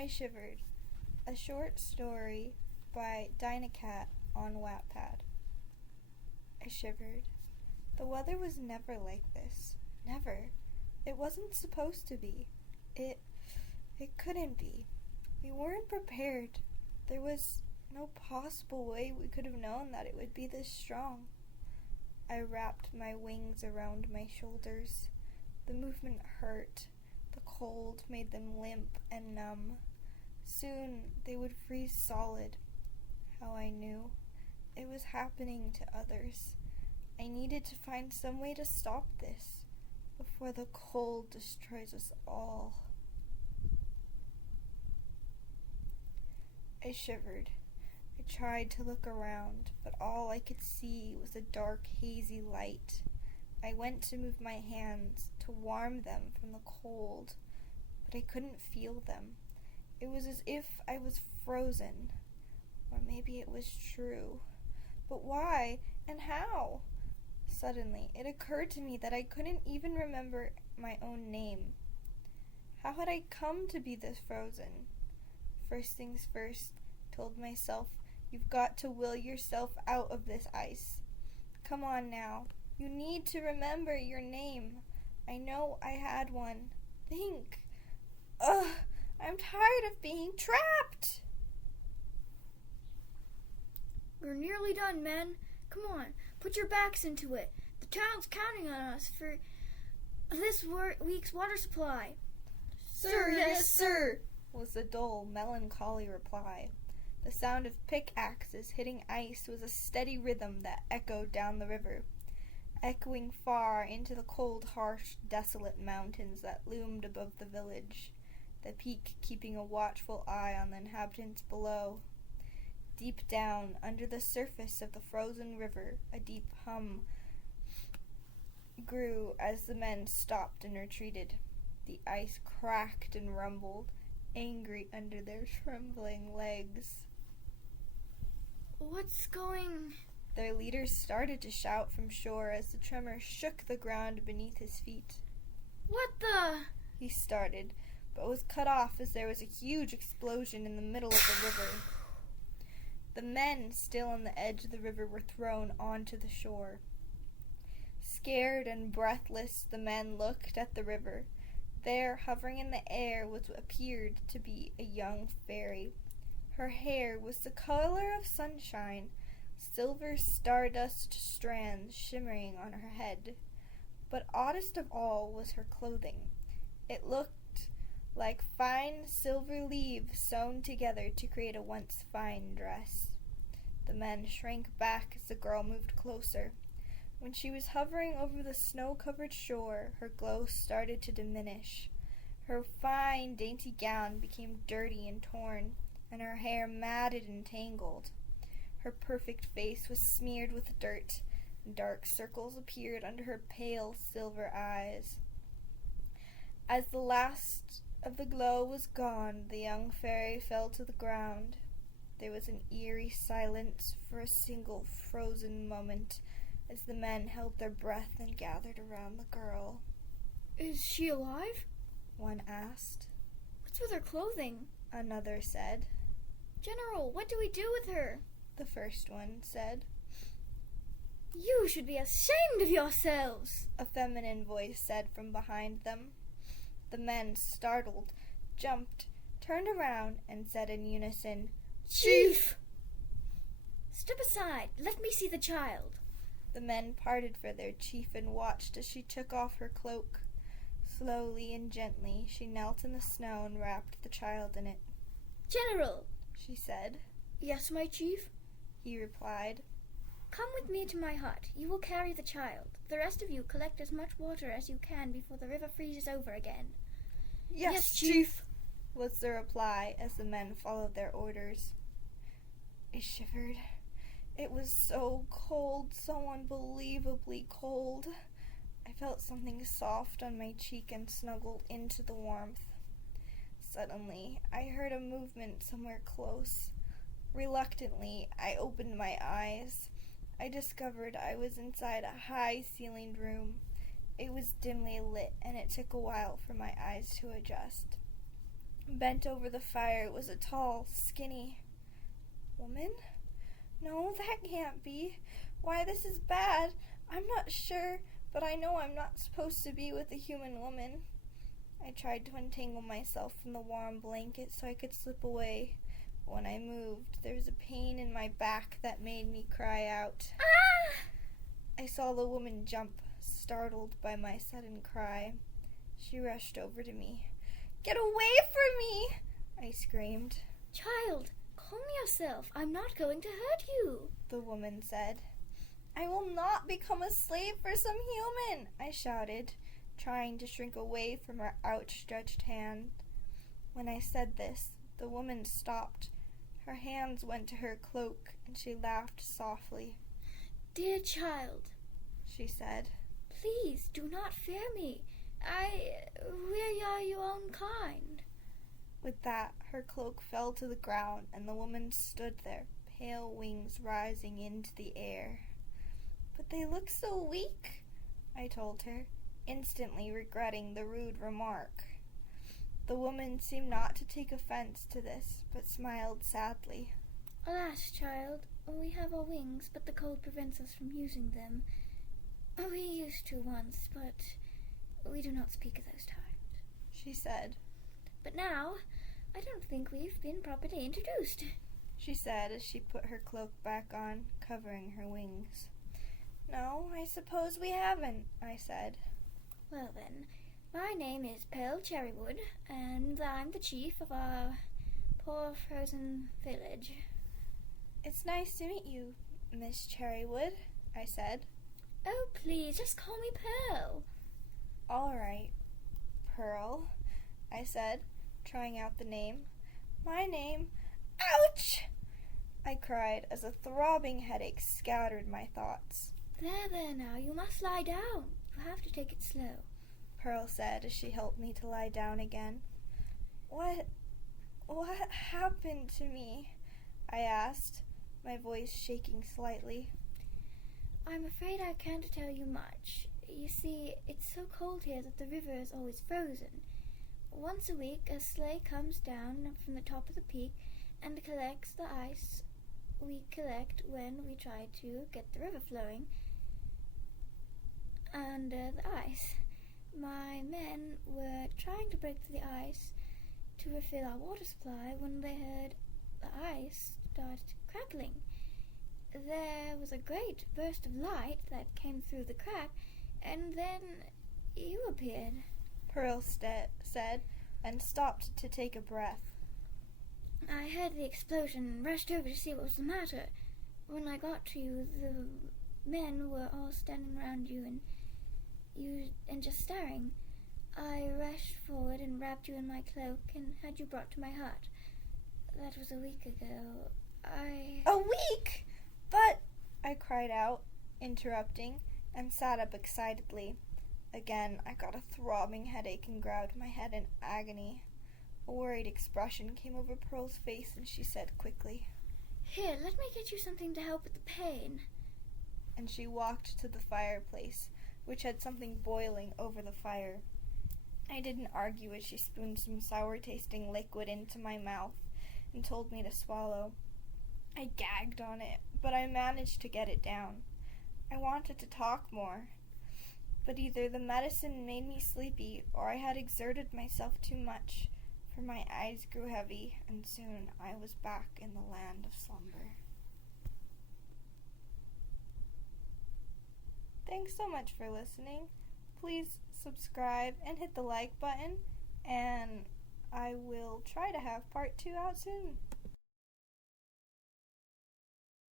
I Shivered, a short story by Dynacat on Wattpad. I shivered. The weather was never like this. Never. It wasn't supposed to be. It couldn't be. We weren't prepared. There was no possible way we could have known that it would be this strong. I wrapped my wings around my shoulders. The movement hurt. The cold made them limp and numb. Soon they would freeze solid. How I knew. It was happening to others. I needed to find some way to stop this before the cold destroys us all. I shivered. I tried to look around, but all I could see was a dark, hazy light. I went to move my hands to warm them from the cold, but I couldn't feel them. It was as if I was frozen. Or maybe it was true. But why and how? Suddenly, it occurred to me that I couldn't even remember my own name. How had I come to be this frozen? First things first, told myself, you've got to will yourself out of this ice. Come on now. You need to remember your name. I know I had one. Think. Ugh, I'm tired of being trapped. We're nearly done, men. Come on, put your backs into it. The town's counting on us for this week's water supply. Sir, yes, sir, was the dull, melancholy reply. The sound of pickaxes hitting ice was a steady rhythm that echoed down the river, echoing far into the cold, harsh, desolate mountains that loomed above the village, the peak keeping a watchful eye on the inhabitants below. Deep down, under the surface of the frozen river, a deep hum grew as the men stopped and retreated. The ice cracked and rumbled, angry under their trembling legs. What's going... Their leaders started to shout from shore as the tremor shook the ground beneath his feet. What the... He started, but was cut off as there was a huge explosion in the middle of the river. The men, still on the edge of the river, were thrown onto the shore. Scared and breathless, the men looked at the river. There, hovering in the air, was what appeared to be a young fairy. Her hair was the color of sunshine, silver stardust strands shimmering on her head. But oddest of all was her clothing. It looked like fine silver leaves sewn together to create a once fine dress. The men shrank back as the girl moved closer. When she was hovering over the snow-covered shore, her glow started to diminish. Her fine, dainty gown became dirty and torn, and her hair matted and tangled. Her perfect face was smeared with dirt, and dark circles appeared under her pale silver eyes. As the last of the glow was gone, the young fairy fell to the ground. There was an eerie silence for a single frozen moment as the men held their breath and gathered around the girl. Is she alive? One asked. What's with her clothing? Another said. General, what do we do with her? The first one said. You should be ashamed of yourselves, a feminine voice said from behind them. The men, startled, jumped, turned around, and said in unison, Chief! Step aside. Let me see the child. The men parted for their chief and watched as she took off her cloak. Slowly and gently, she knelt in the snow and wrapped the child in it. General, she said. Yes, my chief? He replied. Come with me to my hut. You will carry the child. The rest of you collect as much water as you can before the river freezes over again. Yes, Chief, was the reply as the men followed their orders. I shivered. It was so cold, so unbelievably cold. I felt something soft on my cheek and snuggled into the warmth. Suddenly, I heard a movement somewhere close. Reluctantly, I opened my eyes. I discovered I was inside a high-ceilinged room. It was dimly lit, and it took a while for my eyes to adjust. Bent over the fire was a tall, skinny woman. No, that can't be. Why, this is bad. I'm not sure, but I know I'm not supposed to be with a human woman. I tried to untangle myself from the warm blanket so I could slip away. But when I moved, there was a pain in my back that made me cry out. Ah! I saw the woman jump, startled by my sudden cry. She rushed over to me. Get away from me! I screamed. Child, calm yourself. I'm not going to hurt you, the woman said. I will not become a slave for some human, I shouted, trying to shrink away from her outstretched hand. When I said this, the woman stopped. Her hands went to her cloak, and she laughed softly. Dear child, she said, please do not fear me. We are your own kind. With that, her cloak fell to the ground, and the woman stood there, pale wings rising into the air. But they look so weak, I told her, instantly regretting the rude remark. The woman seemed not to take offense to this, but smiled sadly. Alas, child, we have our wings, but the cold prevents us from using them. We used to once, but we do not speak of those times, she said. But now, I don't think we've been properly introduced, she said as she put her cloak back on, covering her wings. No, I suppose we haven't, I said. Well then, my name is Pearl Cherrywood, and I'm the chief of our poor frozen village. It's nice to meet you, Miss Cherrywood, I said. Oh, please, just call me Pearl. All right, Pearl, I said, trying out the name. My name... Ouch! I cried as a throbbing headache scattered my thoughts. There now, you must lie down. You have to take it slow, Pearl said as she helped me to lie down again. What happened to me? I asked, my voice shaking slightly. I'm afraid I can't tell you much. You see, it's so cold here that the river is always frozen. Once a week, a sleigh comes down from the top of the peak and collects the ice we collect when we try to get the river flowing under the ice. My men were trying to break through the ice to refill our water supply when they heard the ice start crackling. There was a great burst of light that came through the crack, and then you appeared, Pearl said, and stopped to take a breath. I heard the explosion and rushed over to see what was the matter. When I got to you, the men were all standing around you and just staring. I rushed forward and wrapped you in my cloak and had you brought to my hut. That was a week ago. A week? But, I cried out, interrupting, and sat up excitedly. Again, I got a throbbing headache and grabbed my head in agony. A worried expression came over Pearl's face, and she said quickly, Here, let me get you something to help with the pain. And she walked to the fireplace, which had something boiling over the fire. I didn't argue as she spooned some sour-tasting liquid into my mouth and told me to swallow. I gagged on it, but I managed to get it down. I wanted to talk more, but either the medicine made me sleepy or I had exerted myself too much, for my eyes grew heavy, and soon I was back in the land of slumber. Thanks so much for listening. Please subscribe and hit the like button, and I will try to have part 2 out soon.